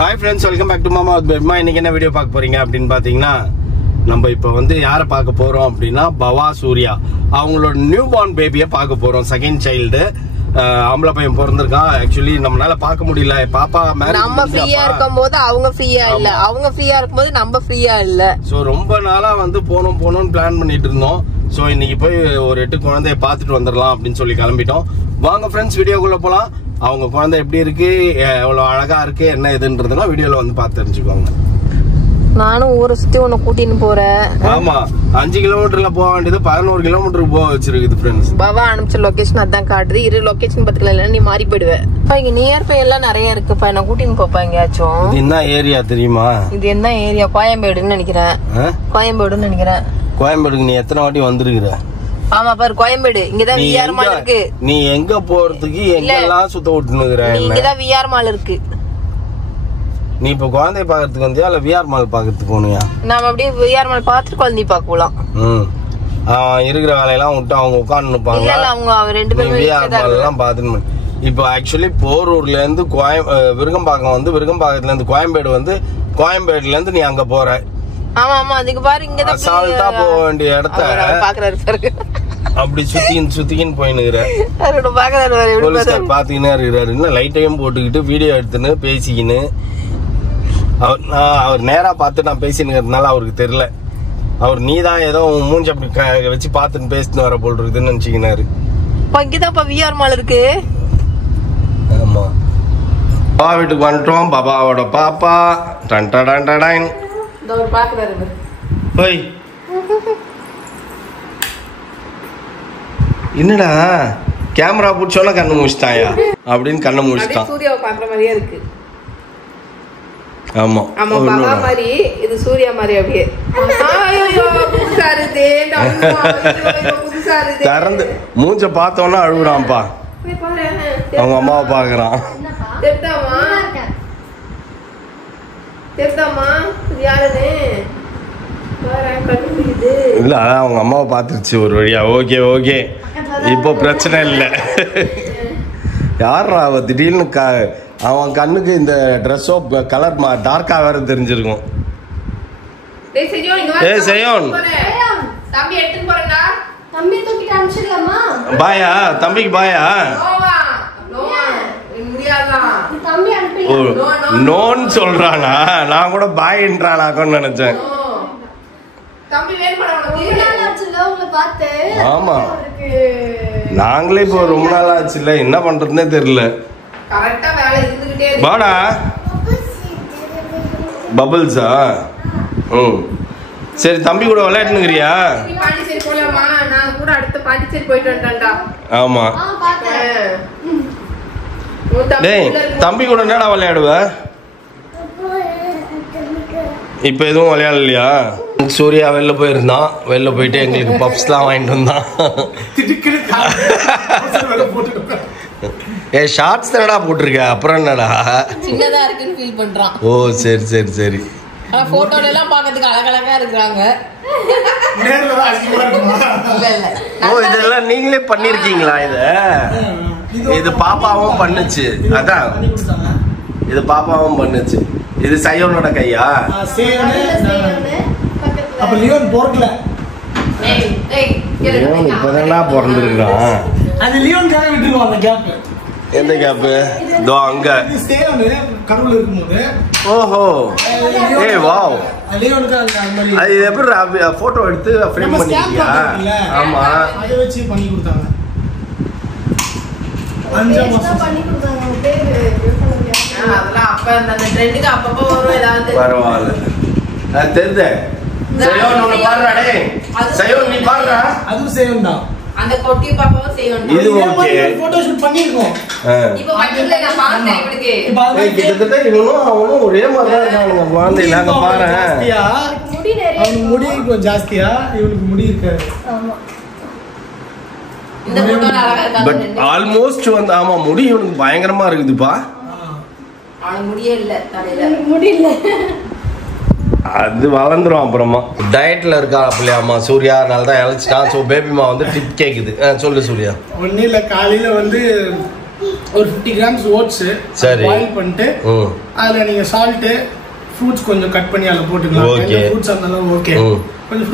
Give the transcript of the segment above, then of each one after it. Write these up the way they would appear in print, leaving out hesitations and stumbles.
Hi friends, welcome back to Mama with Baby. இன்னைக்கு என்ன video பார்க்க போறீங்க அப்படின்னு பாத்தீங்கன்னா, நம்ம இப்போ வந்து யாரை பார்க்க போறோம் அப்படின்னா பவா சூர்யா அவங்களோட நியூ பார்ன் பேபியை பார்க்க போறோம். செகண்ட் சைல்டு ஆம்பளை பையன் பிறந்திருக்கான். ஆக்சுவலி நம்மளால பார்க்க முடியல. பாப்பா நம்ம ஃப்ரீயா இருக்கும்போது அவங்க ஃப்ரீயா இல்ல, அவங்க ஃப்ரீயா இருக்கும்போது நம்ம ஃப்ரீயா இல்ல. சோ ரொம்ப நாளா வந்து போகணும்னு பிளான் பண்ணிட்டு இருந்தோம். சோ இன்னைக்கு போய் ஒரு 8 குழந்தைய பார்த்துட்டு வந்துடலாம் அப்படின்னு சொல்லி கிளம்பிட்டோம். வாங்க ஃப்ரெண்ட்ஸ் வீடியோக்குள்ள போலாம். அவங்க குழந்தை எப்படி இருக்கு, எவ்வளவு அழகா இருக்கு, என்ன எதுன்றதுலாம் வீடியோல வந்து பார்த்து தெரிஞ்சுக்கோங்க. நானும் ஊரை சுத்தி உன்னை கூட்டின்னு போறேன். ஆமா, 5 கிலோமீட்டர்ல போக வேண்டியது 11 கிலோமீட்டருக்கு போக வச்சிருக்குது ஃப்ரெண்ட்ஸ். பவா அனுப்பிச்ச லொகேஷன் அதான் காட்டுது. இரு லொகேஷன் பக்கத்துல இல்ல நீ மாறி போயிடுவேன். இங்க நியர் பை எல்லாம் நிறைய இருக்குப்பா. என்ன கூட்டின்னு போப்பா எங்கேயாச்சும். இது என்ன ஏரியா தெரியுமா? இது என்ன ஏரியா? கோயம்பேடுன்னு நினைக்கிறேன். கோயம்பேடுன்னு நினைக்கிறேன். கோயம்பேடுக்கு நீ எத்தனை வாட்டி வந்திருக்கிற? ஆமா பாரு, கோயம்பேடு. இங்கதான் விஆர் மால் இருக்கு. நீ எங்க போறதுக்கு எங்கெல்லாம் சுத்த விட்டுனுக்குற? இங்கதான் விஆர் மால் இருக்கு. நீ இப்ப குழந்தைய பாக்குறதுக்கு வந்தியா இல்ல விஆர் மால் பாக்குறதுக்கு போனியா? நாம அப்படியே விஆர் மால் பாத்துட்டு குழந்தைய பாக்கலாம். இருக்கிற வேலையெல்லாம் விட்டு அவங்க உட்கார்ந்து நிப்பாங்க. இல்ல அவங்க ரெண்டு பேரும் விஆர் மால் எல்லாம் பாத்துன்னு. இப்போ ஆக்சுவலி போரூர்ல இருந்து விருகம்பாக்கம் வந்து விருகம்பாக்கத்துல இருந்து கோயம்பேடு வந்து கோயம்பேடுல இருந்து நீ அங்க போற. ஆமா ஆமா, அதுக்கு பாரு இங்க சால்ட்டா போக வேண்டிய இடத்த பாக்குறாரு பாருங்க. அப்படி சுத்திக்கின்னு போயினுக்குற. பாக்குறாரு போலீஸ்கார் பாத்துக்கினே இருக்கிறாரு. இன்னும் லைட்டையும் போட்டுக்கிட்டு வீடியோ எடுத்துன்னு பேசிக்கின்னு. அவர் நேரா பார்த்து நான் பேசினுங்கிறதுனால அவருக்கு தெரியல. அவர் நீதான் ஏதோ மூஞ்சி அப்படி வச்சு பார்த்துன்னு பேசிட்டு வர போல் இருக்குதுன்னு நினைச்சுக்கினாரு. இங்கதான் விஆர் மால் இருக்கு. ஆமா, பாபா வீட்டுக்கு வந்துட்டோம். பாபாவோட பாப்பா டன் டன் டன். என்னடா கேமரா பிடிச்சோன்னா கண்ணு முடிச்சிட்டாயா அப்படின்னு கண்ணை முடிச்சிட்டான். சூர்யாவை பாக்குற மாதிரியே இருக்கு. ஆமா ஆமா, பாபா மாதிரி இது சூர்யா மாதிரி அப்படியே. திறந்து மூஞ்ச பார்த்தோன்னா அழுகுறான்ப்பா. அவங்க அம்மாவை பாக்குறான். இல்ல அவங்க அம்மாவை பாத்துருச்சு ஒரு வழியா. ஓகே ஓகே, இப்போ பிரச்சனை இல்ல. யாரா அவ திடீர்னு அவன் கண்ணுக்கு இந்த ட்ரெஸ்ஸோ கலர் டார்க்கா வேற தெரிஞ்சிருக்கும். பாயா தம்பிக்கு பாயா? நோன்னு சொல்றானா? நான் கூட பாயின்றானாக்கன்னு நினைச்சேன். ஆமா, நாங்களே இப்போ ரொம்ப நாள் ஆச்சுல்ல, என்ன பண்றதுன்னே தெரியல. பாடா பபிள்ஸா? சரி, தம்பி கூட விளையாட்டுனுக்கிறியா? ஆமா, டேய் தம்பி கூட என்னடா விளையாடுவ? இப்ப எதுவும் விளையாடலையா? சூர்யா வெளில போயிருந்தான். வெளில போயிட்டு எங்களுக்கு பப்ஸ்லாம் வாங்கிட்டு வந்தான். ஷார்ட்ஸ் தானடா போட்டிருக்க, அப்புறம் என்னடா சின்னதா இருக்குன்னு ஃபீல் பண்றான். ஓ சரி சரி சரி. ஆனா போட்டோல எல்லாம் பார்க்கிறதுக்கு அழகழகா இருக்காங்க. ஓ இதெல்லாம் நீங்களே பண்ணிருக்கீங்களா? இது பாப்பாவும் பண்ணுச்சு. அதான் இது பாப்பாவும் பண்ணுச்சு. இது சையோனோட கையா? அப்ப லியோன் போர்ட்ல இப்பதான் பிறந்திருக்கான். அது லியோன்காக விட்டுருவோம். அந்த கேப் எந்த கேப்? இதோ அங்க கடவுள் இருக்கும்போது. ஓஹோ, ஏய் வாவ், லியோனுக்கு அந்த மாதிரி அது எப்படி போட்டோ எடுத்து ஃப்ரேம் பண்ணிருக்கியா? ஆமா, அதை வச்சு பண்ணி கொடுத்தாங்க. 5 மாசம் பண்ணி கொடுத்தாங்க. அதெல்லாம் அப்ப அந்த ட்ரெண்டுக்கு அப்பப்போ வரும் ஏதாவது. பரவாயில்ல, அது தெரியுது. சையோன் ஒன்னு பாருடா. டேய் சையோன் நீ பாருடா. அதுவும் சேம் தான். அந்த கொட்டி பாப்பாவும் செய்யணும். இது ஓகே, போட்டோ ஷூட் பண்ணிருக்கோம். இப்போ மஞ்சள்ல நான் பார்த்தேன் இவளுக்கு. ஏய் கிட்டத்தட்ட இவனும் அவனும் ஒரே மாதிரி தான் இருக்காங்க. குழந்தைல அங்க பாரு. முடி நிறைய. அவனுக்கு முடி கொஞ்சம் ஜாஸ்தியா, இவனுக்கு முடி இருக்காது. ஆமா, இந்த போட்டோல அழகா இருக்காங்க. பட் ஆல்மோஸ்ட் வந்து ஆமா முடி இவனுக்கு பயங்கரமா இருக்குதுப்பா. அவனுக்கு முடியே இல்ல, தலையில முடி இல்ல. அது வளர்ந்துரும் அப்புறமா. டயட்ல இருக்கா அப்படியாமா சூர்யா, அதனால தான் இழைச்சிட்டான். ஸோ பேபிமா வந்து டிப் கேக்குது. சொல்லு சூர்யா. ஒன்னும் இல்லை, காலையில வந்து ஒரு 50 grams ஓட்ஸ் பாயில் பண்ணிட்டு அதுல நீங்க சால்ட் ஃப்ரூட்ஸ் கொஞ்சம் கட் பண்ணி அதுல போட்டுக்கலாம். எல்லா ஃப்ரூட்ஸ் இருந்தாலும் ஓகே.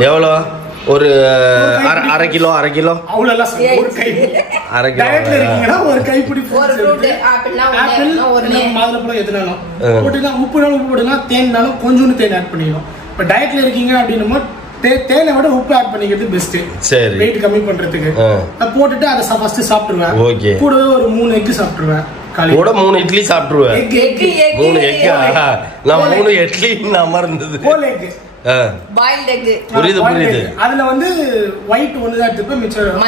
எவ்வளோ ஒரு அரை கிலோ அவ்வளோலாம் ஒரு கை டயட்ல இருக்கீங்கன்னா ஒரு கைப்பிடி மாதுளப்பழம் எதுனாலும் போட்டுக்கலாம். உப்பு போட்டுக்கலாம், தேன்னாலும் கொஞ்சோண்டு தேன் ஆட் பண்ணிடணும். இப்போ டயட்ல இருக்கீங்க அப்படின்னா தேனை விட உப்பு ஆட் பண்ணிக்கிறது பெஸ்ட். சரி, வெயிட் கம்மி பண்றதுக்கு போட்டுட்டு அதை ஃபர்ஸ்ட் சாப்பிட்டுருவேன். ஓகே, கூடவே ஒரு 3 எக் சாப்பிட்டுருவேன். கூட 3 இட்லி சாப்பிட்டுருவேன். 3 எக் நான் 3 இட்லி அமர்ந்தது. பாயில்ட் எக் புரியுது. அதுல வந்து ஒயிட் ஒன்னு தான் எடுத்துப்பேன், மிச்சம்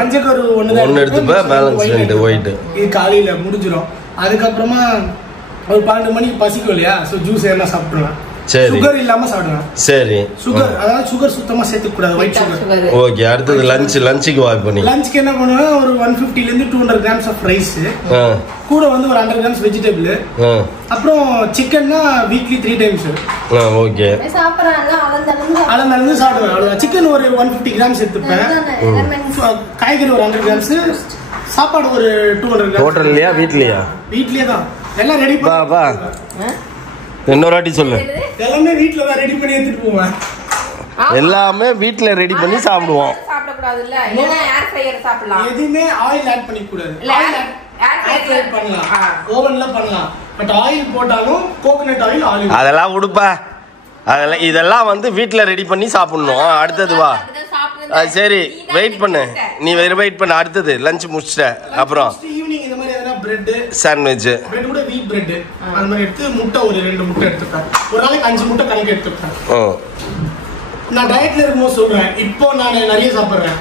மஞ்சக்கரு ஒன்னு எடுத்துப்பேன், பேலன்ஸ் 2 ஒயிட். இது காலையில முடிஞ்சிடும். அதுக்கப்புறமா ஒரு 12 மணிக்கு பசிக்கும் இல்லையா, சோ ஜூஸ் எல்லாம் சாப்பிட்டுருவேன். சுகர் இல்லாம சாப்பிடுவேன். சரி, சுகர் அதாவது சுகர் சுத்தமா சேர்த்துக்க கூடாது, ஒயிட் சுகர். ஓகே, அடுத்து லஞ்சுக்கு வாய் பண்ணி லஞ்சுக்கு என்ன பண்ணுவேன், ஒரு 150 ல இருந்து 200 grams ஆஃப் ரைஸ், கூட வந்து ஒரு 100 grams வெஜிடபிள், அப்புறம் சிக்கன்னா வீக்லி 3 times. ஓகே, அளந்து சாப்பிடுவேன். அவ்வளவுதான். சிக்கன் ஒரு 150 grams எடுத்துப்பேன், காய்கறி ஒரு 100 grams, சாப்பாடு ஒரு 200 grams. ஹோட்டல்லையா வீட்லயே தான் எல்லாம் ரெடி பா. இன்னொரு வாட்டி சொல்லு. எல்லாமே வீட்ல தான் ரெடி பண்ணி எடுத்துட்டு போவேன். எல்லாமே வீட்ல ரெடி பண்ணி சாப்பிடுவோம். சாப்பிடக்கூடாதுல்ல, ஏன்னா ஏர் ஃப்ரையர் சாப்பிடலாம். எதுமே ஆயில் ஆட் பண்ணி கூடாது. ஏர் ஃப்ரை பண்ணலாம், ஓவன்ல பண்ணலாம். பட் ஆயில் போட்டாலும் கோகனட் ஆயில் ஆலிவ் அதெல்லாம் உடுப்பா. இதெல்லாம் வந்து வீட்ல ரெடி பண்ணி சாப்பிடணும். அடுத்தது வா. சரி, வெயிட் பண்ணு. நீ வெயிட் பண்ணு. அடுத்தது லஞ்ச் முடிச்சிட்ட அப்புறம் ஈவினிங் இந்த மாதிரி எதனா பிரெட் சாண்ட்விச், பிரெட் கூட வீட் பிரெட் அந்த மாதிரி எடுத்து முட்டை ஒரு 2 முட்டை எடுத்துப்பேன். ஒரு நாளைக்கு 5 முட்டை கணக்கு எடுத்துப்பேன். நான் டயட்ல இருக்கும்போது சொல்றேன். இப்போ நான் நிறைய சாப்பிடுறேன்,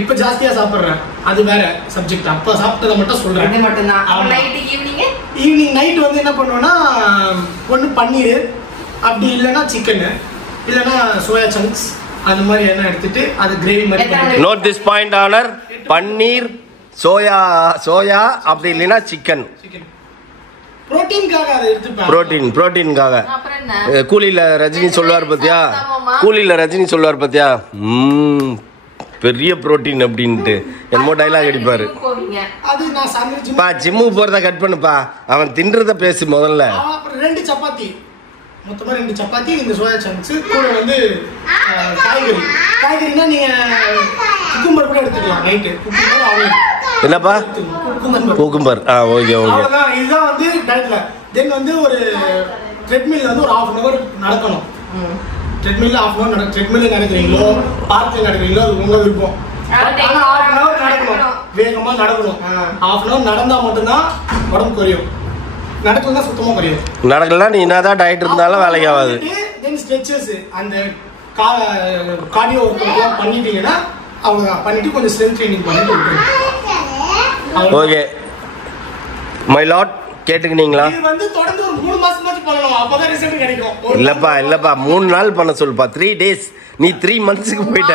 இப்போ ஜாஸ்தியா சாப்பிடுறேன், அது வேற சப்ஜெக்ட். அப்ப சாப்பிட்டதை மட்டும் சொல்றேன். ஈவினிங் நைட் வந்து என்ன பண்ணுவேன்னா, ஒன்று பன்னீர், அப்படி இல்லைன்னா சிக்கன், இல்லைன்னா சோயா சங்க்ஸ், அந்த மாதிரி என்ன எடுத்துட்டு அது கிரேவி மாதிரி. நோட் திஸ் பாயிண்ட் ஆனர். பன்னீர், சோயா அப்படி இல்லைன்னா சிக்கன். புரோட்டீனுக்காக. கூலில ரஜினி சொல்லுவார் பாத்தியா, பெரிய புரோட்டீன் அப்படின்ட்டு என்னமோ டைலாக் அடிப்பாரு. ஜிம்முக்கு போறத கட் பண்ணுப்பா, அவன் தின்றத பேசு முதல்ல. 2 சப்பாத்தி, மொத்தமா 2 சப்பாத்தி, இந்த சோயா சங்க்ஸ், கூட வந்து காய்கறினா நீங்க குக்கும்பர் கூட எடுத்துக்கலாம். Night cucumber onion. என்னப்பா குக்கும்பர்? ஓகே. இதுதான் வந்து டயட்ல. தென் வந்து ஒரு ட்ரெட்மில் வந்து ஒரு 1/2 hour நடக்கணும். ட்ரெட்மில்ல 1/2 hour ட்ரெட்மில்ல நடக்கிறீங்களோ பார்க்ல நடக்கிறீங்களோ அது உங்க விருப்பம். ஆனா 1/2 hour நடக்கணும், வேகமா நடக்கணும். 1/2 hour நடந்தா மட்டும்தான் உடம்பு குறையும், நடக்கலன்னா சுத்தமா குறையும். நடக்கலாம், நீ என்னதான் டயட் இருந்தாலும் வேலைக்கு ஆகாது. தென் ஸ்ட்ரெச்சஸ், அந்த கார்டியோ ஒர்க் பண்ணிட்டீங்கன்னா அவ்வளவுதான். பண்ணிட்டு கொஞ்சம் ஸ்ட்ரென்த் ட்ரைனிங் பண்ணிட்டு ஓகே. மை லார்ட், கேட்டுக்கிட்டீங்களா? இது வந்து தொடர்ந்து ஒரு 3 மாசமாச்சு பண்ணணும், அப்பதான் ரிசல்ட் கிடைக்கும். இல்லப்பா 3 நாள் பண்ண சொல்லுப்பா. 3 days. நீ 3 monthsக்கு போயிட்ட.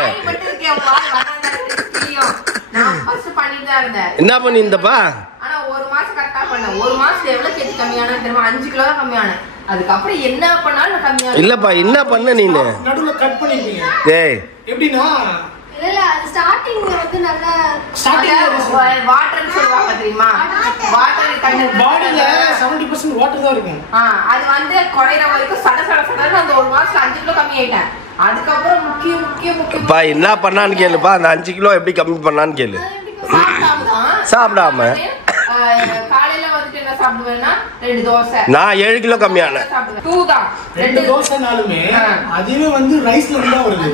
என்ன பண்ணிருந்தப்பா? ஆனா ஒரு மாசம் கரெக்டா பண்ணேன். ஒரு மாசம் எவ்வளவு கேஜி கம்மியான தெரியுமா? 5 கிலோ தான் கம்மியான. அதுக்கப்புறம் என்ன பண்ணாலும் கம்மியான. இல்லப்பா, என்ன பண்ண நீனு? நடுவுல கட் பண்ணிட்டீங்க. ஏய், எப்படினா இல்ல அது ஸ்டார்டிங்ல வந்து நல்லா வாட்டர்னு சொல்லுவாங்க தெரியுமா? வாட்டர் கண்டென்ட் பாடில 70% வாட்டர் தான் இருக்கும். அது வந்து குறைற வரைக்கும் சட அந்த ஒரு மாசம் 5 கிலோ கம்மி ஆயிட்டேன். அதுக்கப்புறம் முக்கியம் பா என்ன பண்ணான்னு கேளுப்பா. அந்த 5 கிலோ எப்படி கம்மி பண்ணான்னு கேளு. சாப்பிடாம காலையில வந்துட்டு என்ன சாப்பிடுவேன்னா 2 தோசை. நான் 7 கிலோ கம்மியான 2 தான். 2 தோசைனாலுமே அதுவே வந்து ரைஸ்ல இருந்தா வருது.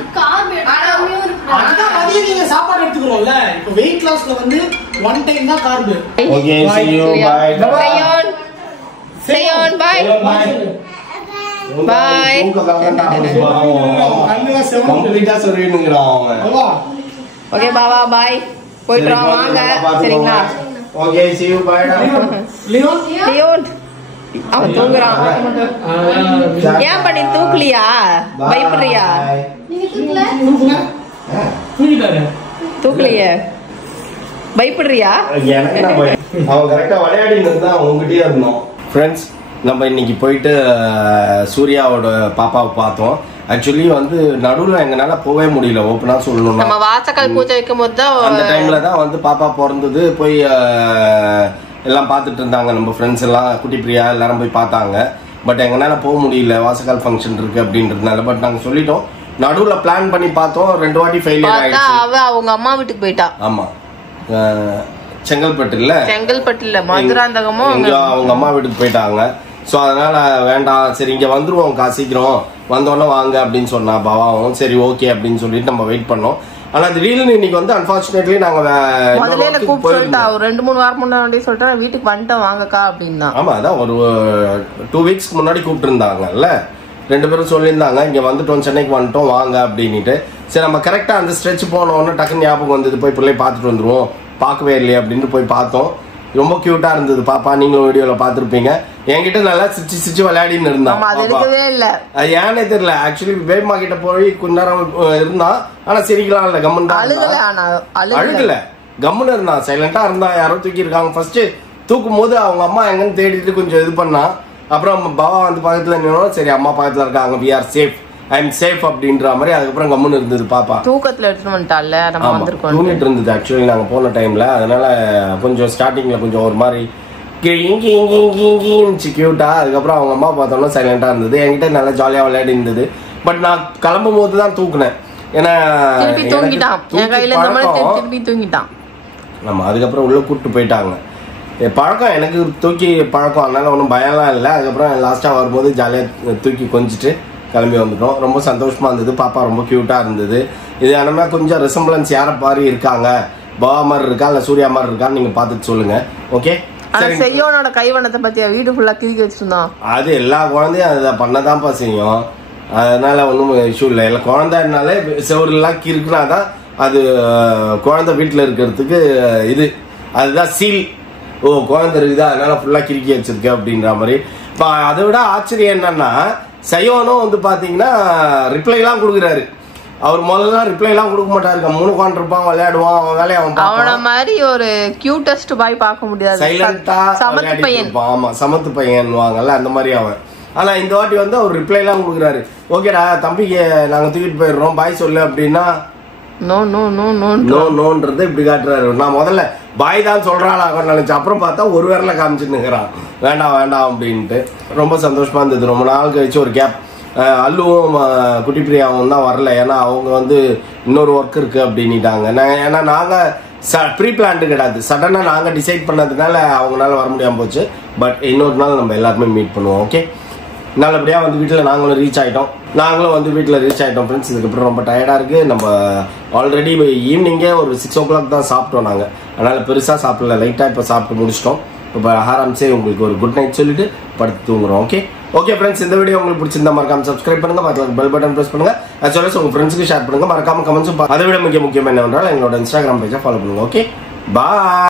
அதுதான் மதியம் நீங்க சாப்பாடு எடுத்துக்கிறோம்ல. இப்போ வெயிட் லாஸ்ல வந்து 1 டைம் தான் carb. Okay, see you, bye. Say on bye. Bye. கம்ப்ளீட்டா சொல்லிடுங்கறான் அவன். ஓகே பாபா பாய். போய்ட்டு வாங்க. சரிங்களா? Okay, see you, bye. Leon அவன் தூங்குறான். ஏன் பண்ணி தூக்கலியா? பயப்படுறியா? தூக்கலையே, பயப்படுறியா? அவன் கரெக்டா விளையாடின்னு இருந்தா உங்ககிட்டயே இருந்தோம். ஃப்ரெண்ட்ஸ், நம்ம இன்னைக்கு போயிட்டு சூர்யாவோட பாப்பாவை பார்த்தோம். ஆக்சுவலி வந்து நடுவில் எங்கனால போவே முடியல. ஓப்பனா சொல்லணும்னா நம்ம வாசக்கால் பூஜை வைக்கும் போது தான் அந்த டைம்ல தான் வந்து பாப்பா பிறந்தது. போய் எல்லாம் பார்த்துட்டு இருந்தாங்க நம்ம ஃப்ரெண்ட்ஸ் எல்லாம், குட்டி பிரியா எல்லாரும் போய் பார்த்தாங்க. பட் எங்கனால போக முடியல, வாசக்கால் ஃபங்க்ஷன் இருக்கு அப்படின்றதுனால. பட் நாங்க சொல்லிட்டோம், நடுவில் பிளான் பண்ணி பார்த்தோம், 2 வாட்டி ஃபெயிலியர் ஆயிடுச்சு. அவ அவங்க அம்மா வீட்டுக்கு போயிட்டா. ஆமா, செங்கல்பட்டு இல்ல, செங்கல்பட்டு இல்ல, மதுராந்தகமோ அவங்க அம்மா வீட்டுக்கு போயிட்டாங்க. ஸோ அதனால வேண்டாம், சரி இங்க வந்துருவோம், சீக்கிரம் வந்தோடனே வாங்க அப்படின்னு சொன்னா பாவாவும். சரி ஓகே அப்படின்னு சொல்லிட்டு நம்ம வெயிட் பண்ணோம். ஆனா திடீர்னு இன்னைக்கு வந்து அன்பார்ச்சுனேட்லி நாங்க முதல்ல கூப்பிட்டு சொல்லிட்டா, ஒரு 2-3 வாரம் முன்னாடி சொல்லிட்டா வீட்டுக்கு வந்துட்டோம் வாங்கக்கா அப்படின்னா. ஆமா, அதான் ஒரு 2 வீக்ஸ்க்கு முன்னாடி கூப்பிட்டு இருந்தாங்கல்ல, 2 பேரும் சொல்லியிருந்தாங்க இங்க வந்துட்டோம், சென்னைக்கு வந்துட்டோம் வாங்க அப்படின்ட்டு. சரி நம்ம கரெக்டா அந்த ஸ்ட்ரெச் போனோன்னு டக்குன்னு ஞாபகம் வந்தது, போய் பிள்ளை பார்த்துட்டு வந்துருவோம், பார்க்கவே இல்லையே அப்படின்னு போய் பார்த்தோம். ரொம்ப கியூட்டா இருந்தது பாப்பா, நீங்களும் வீடியோல பாத்துருப்பீங்க. என்கிட்ட நல்லா சிரிச்சு விளையாடின்னு இருந்தான். அது ஏன்னே தெரியல. ஆக்சுவலி பேபிமா கிட்ட போய் கொஞ்ச நேரம் இருந்தான், ஆனா சிரிக்கலாம் இல்ல, கம்மன் தான் அழுகல, கம்முன்னு இருந்தான், சைலண்டா இருந்தான். யாரோ தூக்கி இருக்காங்க. ஃபர்ஸ்ட் தூக்கும் போது அவங்க அம்மா எங்கன்னு தேடிட்டு கொஞ்சம் இது பண்ணா. அப்புறம் பாபா வந்து பக்கத்துல நின்னோம், சரி அம்மா பக்கத்துல இருக்காங்க, we are safe, I am safe அப்படின்ற மாதிரி. அதுக்கப்புறம் கம்முன்னு இருந்தது பாப்பா. தூக்கத்துல எடுத்துட்டு வந்துட்டால, நம்ம வந்திருக்கோம், தூங்கிட்டு இருந்தது ஆக்சுவலி நாங்க போன டைம்ல. அதனால கொஞ்சம் ஸ்டார்டிங்ல கொஞ்சம் ஒரு மாதிரி கியூட்டா. அதுக்கப்புறம் அவங்க அம்மா பார்த்தோம்னா சைலண்டா இருந்தது, என்கிட்ட நல்லா ஜாலியா விளையாடி இருந்தது. பட் நான் கிளம்பும் போது தான் தூக்குனேன், ஏன்னா தூங்கிட்டான். ஆமா, அதுக்கப்புறம் உள்ள கூப்பிட்டு போயிட்டாங்க. பழக்கம் எனக்கு தூக்கி பழக்கம், அதனால ஒன்றும் பயம்லாம் இல்லை. அதுக்கப்புறம் லாஸ்டா வரும்போது ஜாலியா தூக்கி கொஞ்சிட்டு கிளம்பி வந்துட்டோம். ரொம்ப சந்தோஷமா இருந்தது, பாப்பா ரொம்ப கியூட்டா இருந்தது. இது என்னமே கொஞ்சம் ரிசம்பிளன்ஸ் யாரை பாரு இருக்காங்க, பாபா மாதிரி இருக்கா இல்ல சூர்யா மாதிரி இருக்கான்னு நீங்க பாத்துட்டு சொல்லுங்க. ஓகே, செய்யோனோட கைவண்ணத்தை பத்தியா வீடு ஃபுல்லா கிறுக்கி வச்சிருந்தோம். அது எல்லா குழந்தையும் அதை பண்ணதான்ப்பா செய்யும், அதனால ஒன்றும் இஷ்யூ இல்லை. இல்லை குழந்தைனாலே செவரெல்லாம் கிறுக்குனாதான் அது குழந்தை வீட்டுல இருக்கிறதுக்கு இது, அதுதான் சீல். ஓ குழந்தை இருக்குதா, அதனால ஃபுல்லா கிறுக்கி வச்சிருக்க அப்படின்ற மாதிரி. இப்போ அதை விட ஆச்சரியம் என்னன்னா, சையோனும் வந்து பாத்தீங்கன்னா ரிப்ளை எல்லாம் கொடுக்குறாரு. அவர் முதல்ல ரிப்ளை எல்லாம் கொடுக்க மாட்டாரு, மூணு உட்காந்துருப்பான், விளையாடுவான், அவன் வேலையை அவன மாதிரி ஒரு கியூட்டஸ்ட் பாய் பார்க்க முடியாது, சைலண்டா சமத்து பையன். ஆமா, சமத்து பையன் வாங்கல அந்த மாதிரி அவன். ஆனா இந்த வாட்டி வந்து அவர் ரிப்ளை எல்லாம் கொடுக்குறாரு. ஓகேடா தம்பிக்கு நாங்க தூக்கிட்டு போயிடுறோம், பாய் சொல்லு அப்படின்னா no no no no no நோன்றது இப்படி காட்டுறாரு. நான் முதல்ல பாய் தான் சொல்றாளா நினைச்சேன், அப்புறம் பார்த்தா ஒரு வேரல காமிச்சுன்னுக்கிறான், வேண்டாம் வேண்டாம் அப்படின்ட்டு. ரொம்ப சந்தோஷமா இருந்தது. ரொம்ப நாள் கழிச்சு ஒரு கேப். அல்லுவும் குட்டி பிரியாவும் தான் வரல, ஏன்னா அவங்க வந்து இன்னொரு ஒர்க் இருக்கு அப்படின்ட்டாங்க. ஏன்னா நாங்க ப்ரீ பிளான்டு கிடையாது, சடனா நாங்க டிசைட் பண்ணதுனால அவங்களால வர முடியாம போச்சு. பட் இன்னொரு நாள் நம்ம எல்லாருமே மீட் பண்ணுவோம். ஓகே, நல்லபடியா வந்து வீட்டில் நாங்களும் ரீச் ஆயிட்டோம் ஃப்ரெண்ட்ஸ். இதுக்கப்புறம் ரொம்ப டயர்டா இருக்கு. நம்ம ஆல்ரெடி ஈவினிங்கே ஒரு 6 o'clock தான் சாப்பிட்டோம் நாங்க, அதனால பெருசா சாப்பிடல, லைட்டா இப்ப சாப்பிட்டு முடிச்சிட்டோம். இப்போ ஆரம்பிச்சே உங்களுக்கு ஒரு குட் நைட் சொல்லிட்டு படுத்து தூங்குறோம். ஓகே ஃப்ரெண்ட்ஸ், இந்த வீடியோ உங்களுக்கு பிடிச்சிருந்தா மறக்காம சப்ஸ்கிரைப் பண்ணுங்க, பக்கத்துல பெல் பட்டன் பிரஸ் பண்ணுங்க, as well as உங்க ஃப்ரெண்ட்ஸ்க்கு ஷேர் பண்ணுங்க, மறக்காம கமெண்ட்ஸும். அதை விட முக்கியம் என்னவென்றால் எங்களோட இன்ஸ்டாகிராம் பேஜை ஃபாலோ பண்ணுங்க. ஓகே, பாய்.